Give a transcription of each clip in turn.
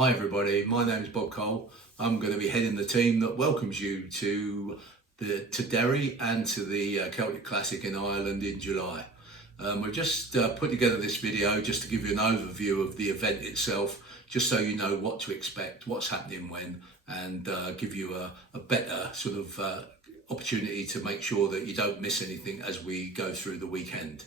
Hi everybody, my name is Bob Cole. I'm going to be heading the team that welcomes you to Derry and to the Celtic Classic in Ireland in July. We've just put together this video just to give you an overview of the event itself, just so you know what to expect, what's happening when, and give you a better sort of opportunity to make sure that you don't miss anything as we go through the weekend.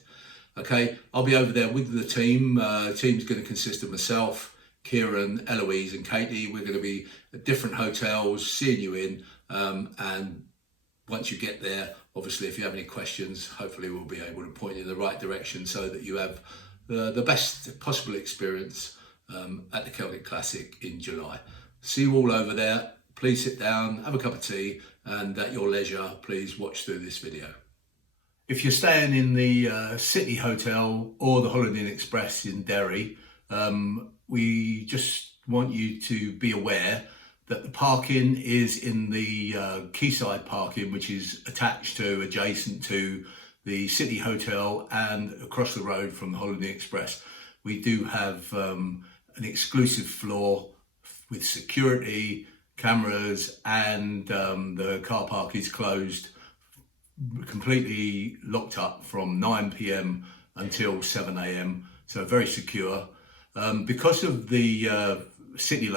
Okay, I'll be over there with the team. The team's going to consist of myself, Kieran, Eloise and Katie. We're going to be at different hotels, seeing you in, and once you get there, obviously if you have any questions, hopefully we'll be able to point you in the right direction so that you have the best possible experience at the Celtic Classic in July. See you all over there. Please sit down, have a cup of tea, and at your leisure, please watch through this video. If you're staying in the City Hotel or the Holiday Inn Express in Derry, we just want you to be aware that the parking is in the quayside parking, which is adjacent to the City Hotel and across the road from the Holiday Inn Express. We do have an exclusive floor with security, cameras, and the car park is closed, completely locked up from 9 p.m. until 7 a.m. So very secure. Because of the city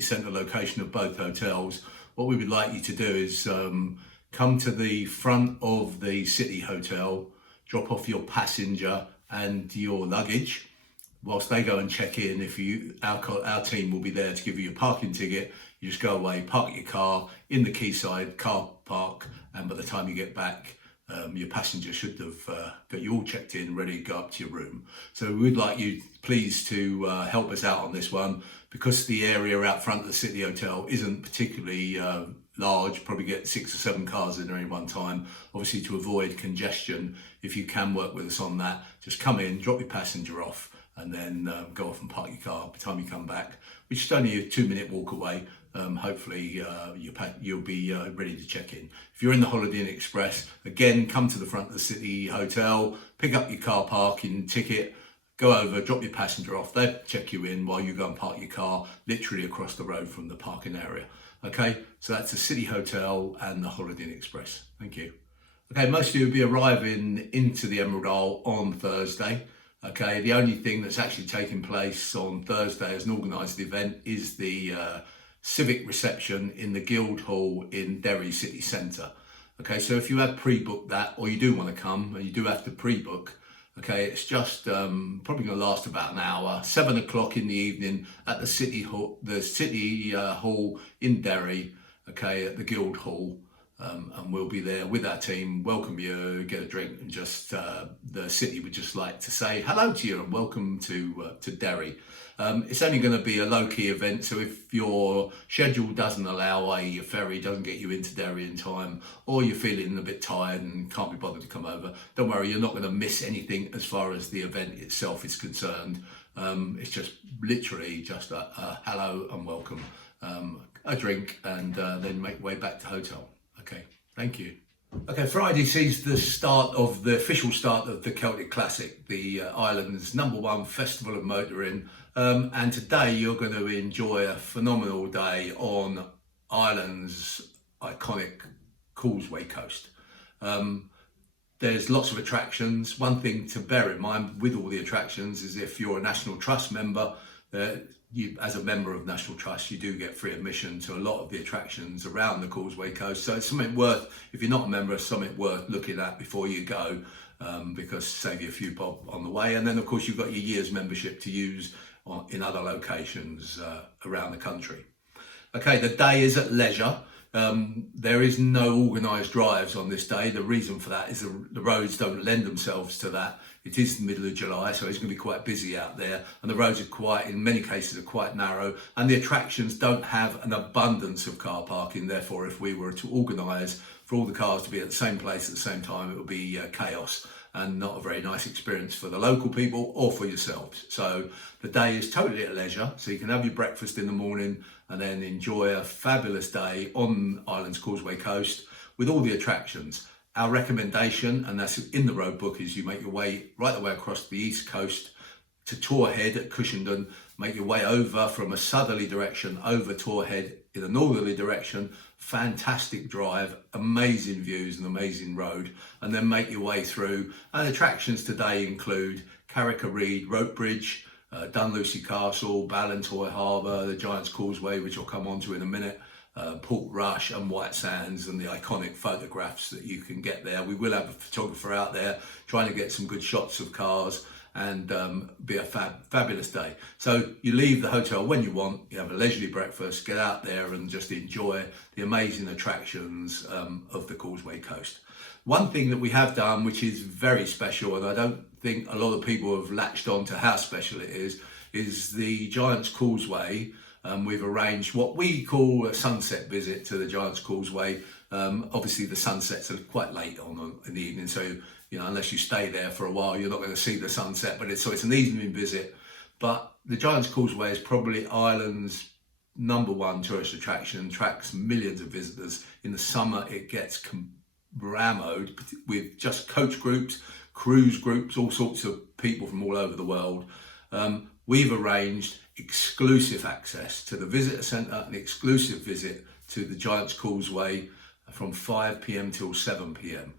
centre location of both hotels, what we would like you to do is come to the front of the City Hotel, drop off your passenger and your luggage. Whilst they go and check in, our team will be there to give you a parking ticket. You just go away, park your car in the quayside car park, and by the time you get back, your passenger should have got you all checked in, ready to go up to your room. So we would like you please to help us out on this one, because the area out front of the City Hotel isn't particularly large. Probably get 6 or 7 cars in there at any one time. Obviously, to avoid congestion, if you can work with us on that, just come in, drop your passenger off, and then go off and park your car. By the time you come back, which is only a 2-minute walk away, hopefully you'll be ready to check in. If you're in the Holiday Inn Express, again, come to the front of the City Hotel, pick up your car parking ticket, go over, drop your passenger off. They'll check you in while you go and park your car literally across the road from the parking area. Okay, so that's the City Hotel and the Holiday Inn Express. Thank you. Okay, most of you will be arriving into the Emerald Isle on Thursday. Okay, the only thing that's actually taking place on Thursday as an organised event is the civic reception in the Guildhall in Derry City Centre. Okay, so if you have pre-booked that, or you do want to come, and you do have to pre-book, okay, it's just probably going to last about an hour. 7 o'clock in the evening at the City Hall in Derry, okay, at the Guildhall. And we'll be there with our team, welcome you, get a drink, and just the city would just like to say hello to you and welcome to Derry. It's only going to be a low-key event, so if your schedule doesn't allow, i.e. your ferry doesn't get you into Derry in time, or you're feeling a bit tired and can't be bothered to come over, don't worry, you're not going to miss anything as far as the event itself is concerned. It's just literally just a hello and welcome, a drink, and then make way back to hotel. Okay, thank you. Okay, Friday sees the official start of the Celtic Classic, the Ireland's #1 festival of motoring. And today you're going to enjoy a phenomenal day on Ireland's iconic Causeway Coast. There's lots of attractions. One thing to bear in mind with all the attractions is if you're a National Trust member, as a member of National Trust, you do get free admission to a lot of the attractions around the Causeway Coast. So it's something worth, if you're not a member, something worth looking at before you go, because save you a few bob on the way. And then of course you've got your year's membership to use in other locations around the country. Okay, the day is at leisure. There is no organised drives on this day. The reason for that is the roads don't lend themselves to that. It is the middle of July, so it's going to be quite busy out there, and the roads are in many cases, are quite narrow, and the attractions don't have an abundance of car parking. Therefore, if we were to organise for all the cars to be at the same place at the same time, it would be chaos and not a very nice experience for the local people or for yourselves. So the day is totally at leisure, so you can have your breakfast in the morning and then enjoy a fabulous day on Ireland's Causeway Coast with all the attractions. Our recommendation, and that's in the road book, is you make your way right the way across the east coast to Tor Head at Cushenden, make your way over from a southerly direction over Tor Head in a northerly direction. Fantastic drive, amazing views and amazing road, and then make your way through. And attractions today include Carricker Reed Rope Bridge, Dunlucy Castle, Ballantoy Harbour, the Giant's Causeway, which I'll come on to in a minute, Port Rush and White Sands, and the iconic photographs that you can get there. We will have a photographer out there trying to get some good shots of cars, and be a fabulous day. So you leave the hotel when you want, you have a leisurely breakfast, get out there and just enjoy the amazing attractions of the Causeway Coast. One thing that we have done, which is very special, and I don't think a lot of people have latched on to how special it is the Giant's Causeway. We've arranged what we call a sunset visit to the Giant's Causeway. Obviously the sunsets are quite late on in the evening, so unless you stay there for a while, you're not going to see the sunset, but it's an evening visit. But the Giant's Causeway is probably Ireland's #1 tourist attraction, attracts millions of visitors. In the summer, it gets rammed with just coach groups, cruise groups, all sorts of people from all over the world. We've arranged exclusive access to the visitor centre, an exclusive visit to the Giant's Causeway from 5 p.m. till 7 p.m.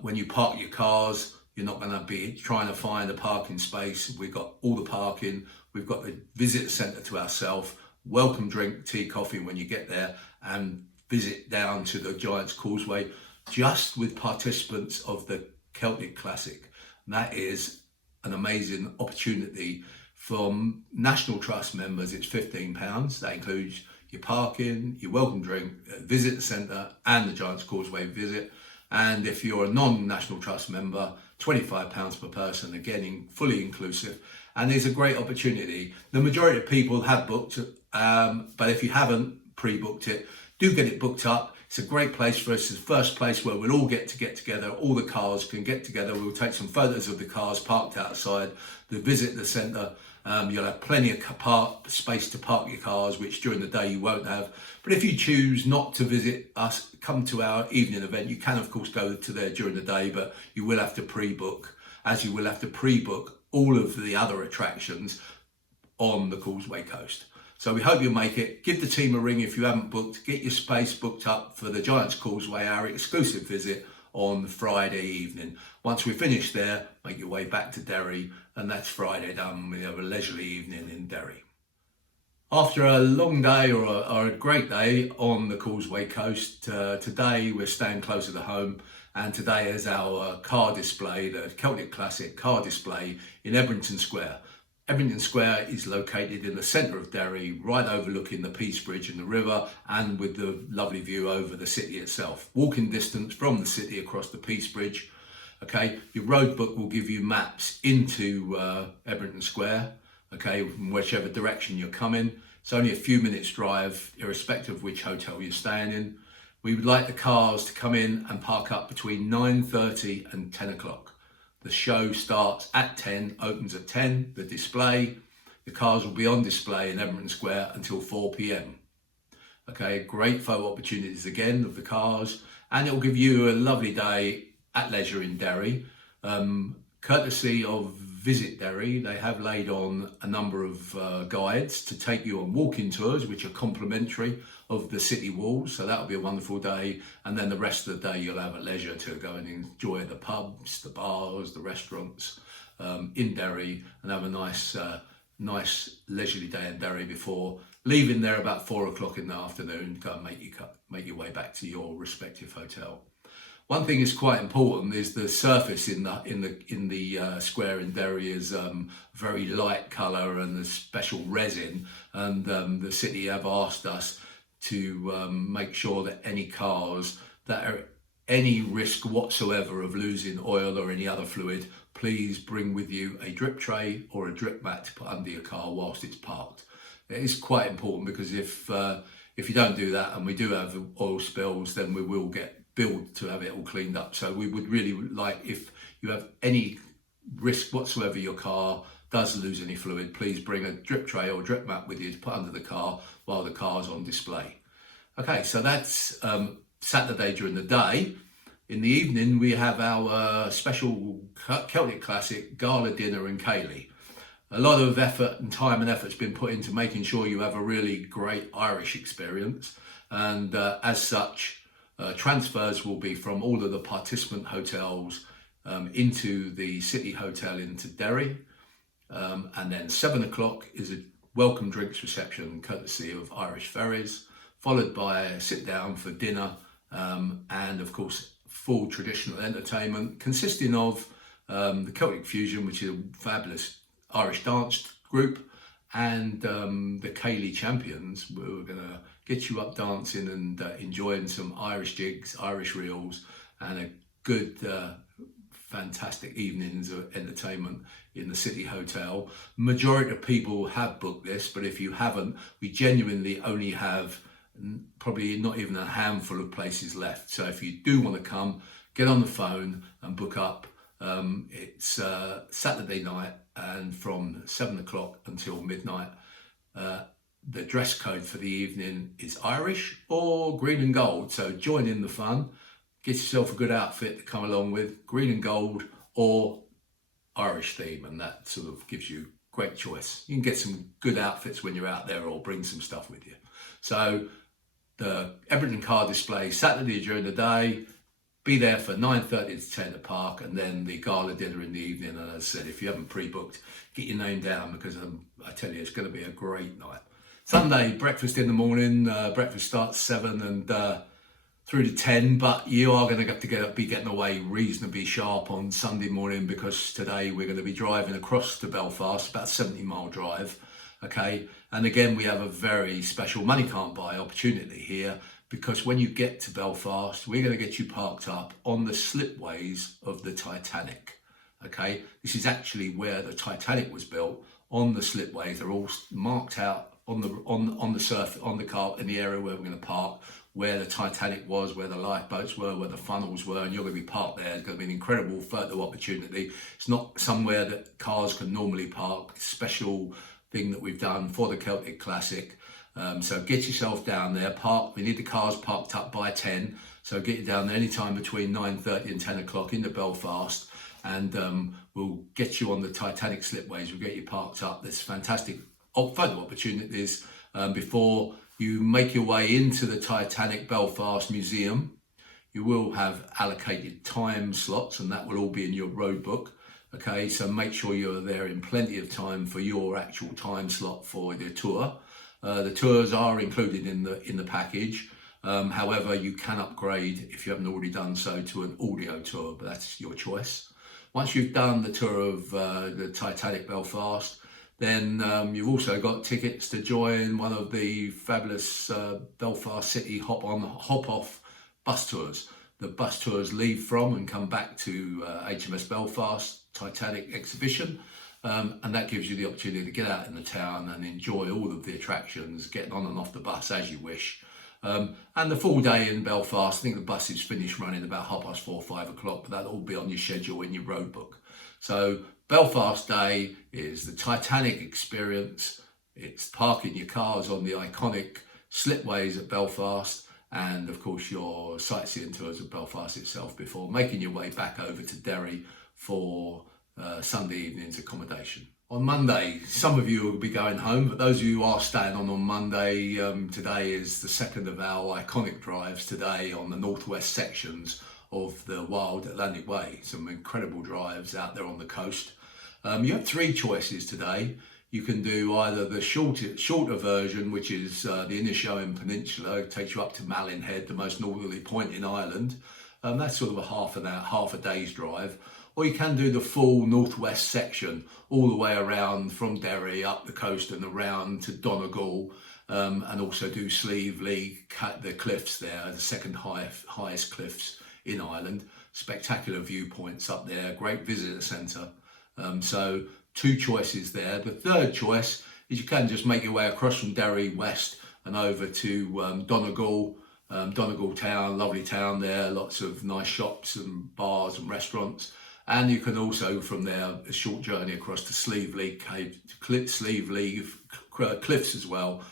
When you park your cars, you're not going to be trying to find a parking space. We've got all the parking. We've got the visitor centre to ourselves. Welcome drink, tea, coffee when you get there, and visit down to the Giant's Causeway just with participants of the Celtic Classic. And that is an amazing opportunity. From National Trust members, it's £15. That includes your parking, your welcome drink, visitor centre and the Giant's Causeway visit. And if you're a non-National Trust member, £25 per person, again, fully inclusive. And it's a great opportunity. The majority of people have booked, but if you haven't pre-booked it, do get it booked up. It's a great place for us. It's the first place where we'll all get together. All the cars can get together. We'll take some photos of the cars parked outside the visitor centre. You'll have plenty of space to park your cars, which during the day you won't have. But if you choose not to visit us, come to our evening event. You can, of course, go to there during the day, but you will have to pre-book, as you will have to pre-book all of the other attractions on the Causeway Coast. So we hope you'll make it. Give the team a ring if you haven't booked. Get your space booked up for the Giant's Causeway, our exclusive visit on Friday evening. Once we finish there, make your way back to Derry, and that's Friday done. We have a leisurely evening in Derry. After a long day or a great day on the Causeway Coast, today we're staying closer to home, and today is our car display, the Celtic Classic car display in Ebrington Square. Ebrington Square is located in the centre of Derry, right overlooking the Peace Bridge and the river, and with the lovely view over the city itself. Walking distance from the city across the Peace Bridge. Okay, your road book will give you maps into Ebrington Square, okay, from whichever direction you're coming. It's only a few minutes drive, irrespective of which hotel you're staying in. We would like the cars to come in and park up between 9:30 and 10 o'clock. The show starts at 10, opens at 10, the display. The cars will be on display in Ebrington Square until 4 p.m. Okay, great photo opportunities again of the cars, and it will give you a lovely day at leisure in Derry. Courtesy of Visit Derry, they have laid on a number of guides to take you on walking tours, which are complimentary of the city walls. So that'll be a wonderful day. And then the rest of the day, you'll have at leisure to go and enjoy the pubs, the bars, the restaurants in Derry, and have a nice leisurely day in Derry before leaving there about 4 o'clock in the afternoon. Go and make your way back to your respective hotel. One thing is quite important is the surface in the square in Derry is very light colour and a special resin, and the city have asked us to make sure that any cars that are any risk whatsoever of losing oil or any other fluid, please bring with you a drip tray or a drip mat to put under your car whilst it's parked. It is quite important, because if you don't do that and we do have oil spills, then we will get billed to have it all cleaned up. So we would really like, if you have any risk whatsoever your car does lose any fluid, please bring a drip tray or drip mat with you to put under the car while the car's on display. Okay, so that's Saturday during the day. In the evening, we have our special Celtic Classic gala dinner in Cayley. A lot of effort and time and effort's been put into making sure you have a really great Irish experience, and as such, transfers will be from all of the participant hotels into the City Hotel into Derry, and then 7 o'clock is a welcome drinks reception courtesy of Irish Ferries, followed by a sit down for dinner, and of course full traditional entertainment consisting of the Celtic Fusion, which is a fabulous Irish dance group, and the Ceilidh Champions. We're going to get you up dancing and enjoying some Irish jigs, Irish reels, and a good fantastic evenings of entertainment in the City Hotel. Majority of people have booked this, but if you haven't, we genuinely only have probably not even a handful of places left. So if you do want to come, get on the phone and book up. It's Saturday night, and from 7 o'clock until midnight. The dress code for the evening is Irish or green and gold, so join in the fun. Get yourself a good outfit to come along with, green and gold or Irish theme, and that sort of gives you great choice. You can get some good outfits when you're out there, or bring some stuff with you. So the Everton car display Saturday during the day, be there for 9:30 to 10 at Park, and then the gala dinner in the evening. And as I said, if you haven't pre-booked, get your name down, because I tell you, it's going to be a great night. Sunday, breakfast in the morning. Breakfast starts 7 and through to 10, but you are going to have to be getting away reasonably sharp on Sunday morning, because today we're going to be driving across to Belfast, about a 70-mile drive. Okay, and again, we have a very special money can't buy opportunity here, because when you get to Belfast, we're going to get you parked up on the slipways of the Titanic. Okay, this is actually where the Titanic was built, on the slipways. They're all marked out on the surface, on the car, in the area where we're going to park, where the Titanic was, where the lifeboats were, where the funnels were, and you're going to be parked there. It's going to be an incredible photo opportunity. It's not somewhere that cars can normally park. It's a special thing that we've done for the Celtic Classic. So get yourself down there, park. We need the cars parked up by 10. So get you down there anytime between 9:30 and 10 o'clock into Belfast, and we'll get you on the Titanic slipways. We'll get you parked up. There's fantastic photo opportunities before you make your way into the Titanic Belfast Museum. You will have allocated time slots, and that will all be in your road book. Okay, so make sure you're there in plenty of time for your actual time slot for the tour. The tours are included in the package. However, you can upgrade, if you haven't already done so, to an audio tour, but that's your choice. Once you've done the tour of the Titanic Belfast, then you've also got tickets to join one of the fabulous Belfast City hop-on, hop-off bus tours. The bus tours leave from and come back to HMS Belfast Titanic exhibition, and that gives you the opportunity to get out in the town and enjoy all of the attractions, getting on and off the bus as you wish. And the full day in Belfast, I think the buses finish running about 4:30, 5 o'clock, but that'll all be on your schedule in your road book. So Belfast Day is the Titanic experience. It's parking your cars on the iconic slipways at Belfast, and of course your sightseeing tours of Belfast itself before making your way back over to Derry for Sunday evening's accommodation. On Monday, some of you will be going home, but those of you who are staying on Monday, today is the second of our iconic drives today on the northwest sections of the Wild Atlantic Way. Some incredible drives out there on the coast. You have three choices today. You can do either the shorter version, which is the Inishowen Peninsula. It takes you up to Malin Head, the most northerly point in Ireland. That's sort of half a day's drive. Or you can do the full northwest section, all the way around from Derry up the coast and around to Donegal, and also do Sleeve cut the cliffs there, the second highest cliffs in Ireland. Spectacular viewpoints up there, great visitor centre. So two choices there. The third choice is you can just make your way across from Derry west and over to Donegal. Donegal town, lovely town there, lots of nice shops and bars and restaurants. And you can also, from there, a short journey across to Sleeve cliffs as well,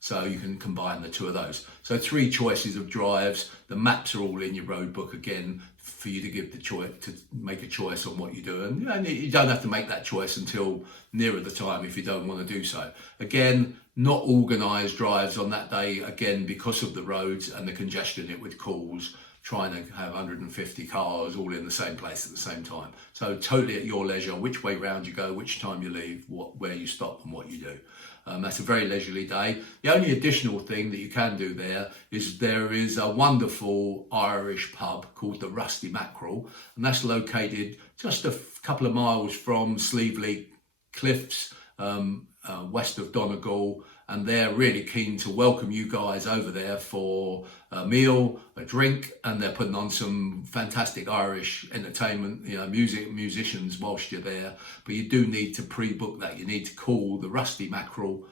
So you can combine the two of those. So 3 choices of drives. The maps are all in your road book again for you to give the choice, to make a choice on what you do. And you don't have to make that choice until nearer the time if you don't want to do so. Again, not organised drives on that day, again, because of the roads and the congestion it would cause, trying to have 150 cars all in the same place at the same time. So totally at your leisure, which way round you go, which time you leave, where you stop and what you do. That's a very leisurely day. The only additional thing that you can do there is a wonderful Irish pub called the Rusty Mackerel, and that's located just a couple of miles from Sleevely Cliffs, west of Donegal, and they're really keen to welcome you guys over there for a meal, a drink, and they're putting on some fantastic Irish entertainment, musicians whilst you're there. But you do need to pre-book that. You need to call the Rusty Mackerel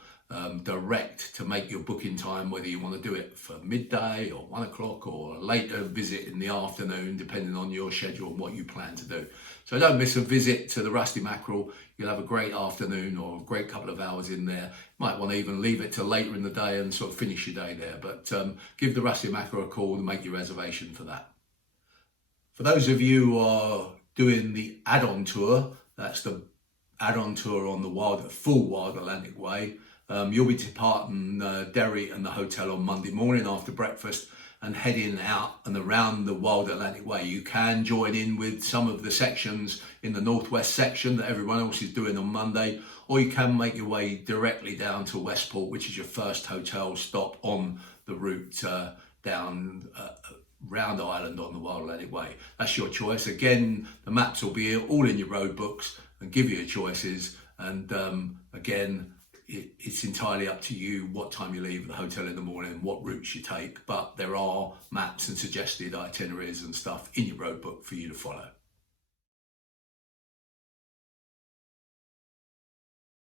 direct to make your booking time, whether you want to do it for midday or 1 o'clock or a later visit in the afternoon, depending on your schedule and what you plan to do. So don't miss a visit to the Rusty Mackerel. You'll have a great afternoon or a great couple of hours in there. Might want to even leave it till later in the day and sort of finish your day there. But give the Rusty Mackerel a call and make your reservation for that. For those of you who are doing the add-on tour, that's the add-on tour on the full Wild Atlantic Way. You'll be departing Derry and the hotel on Monday morning after breakfast and heading out and around the Wild Atlantic Way. You can join in with some of the sections in the northwest section that everyone else is doing on Monday, or you can make your way directly down to Westport, which is your first hotel stop on the route down round Ireland on the Wild Atlantic Way. That's your choice. Again, the maps will be all in your road books and give you your choices. And again, it's entirely up to you what time you leave the hotel in the morning, what routes you take, but there are maps and suggested itineraries and stuff in your road book for you to follow.